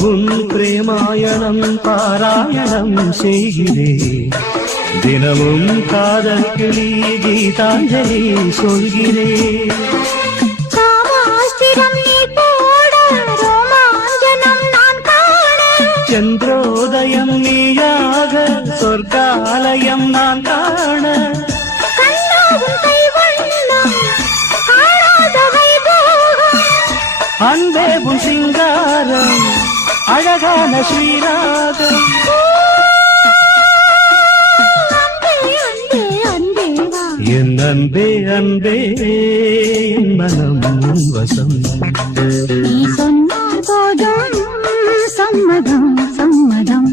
உன் பிரேமாயணம் பாராயணம் செய்கிறே தினமும் காதல் கிளி கீதாஞ்சலி சொல்கிறே சந்திரோதயம் நீயாக சொர்க்காலயம் நான் காண அன்பே உன் சிங்காரம் அழகான ஸ்ரீராகம் என் அன்பே அன்பே என் மனம் வசம் நீ சொன்னால் போதும் சம்மதம் சம்மதம்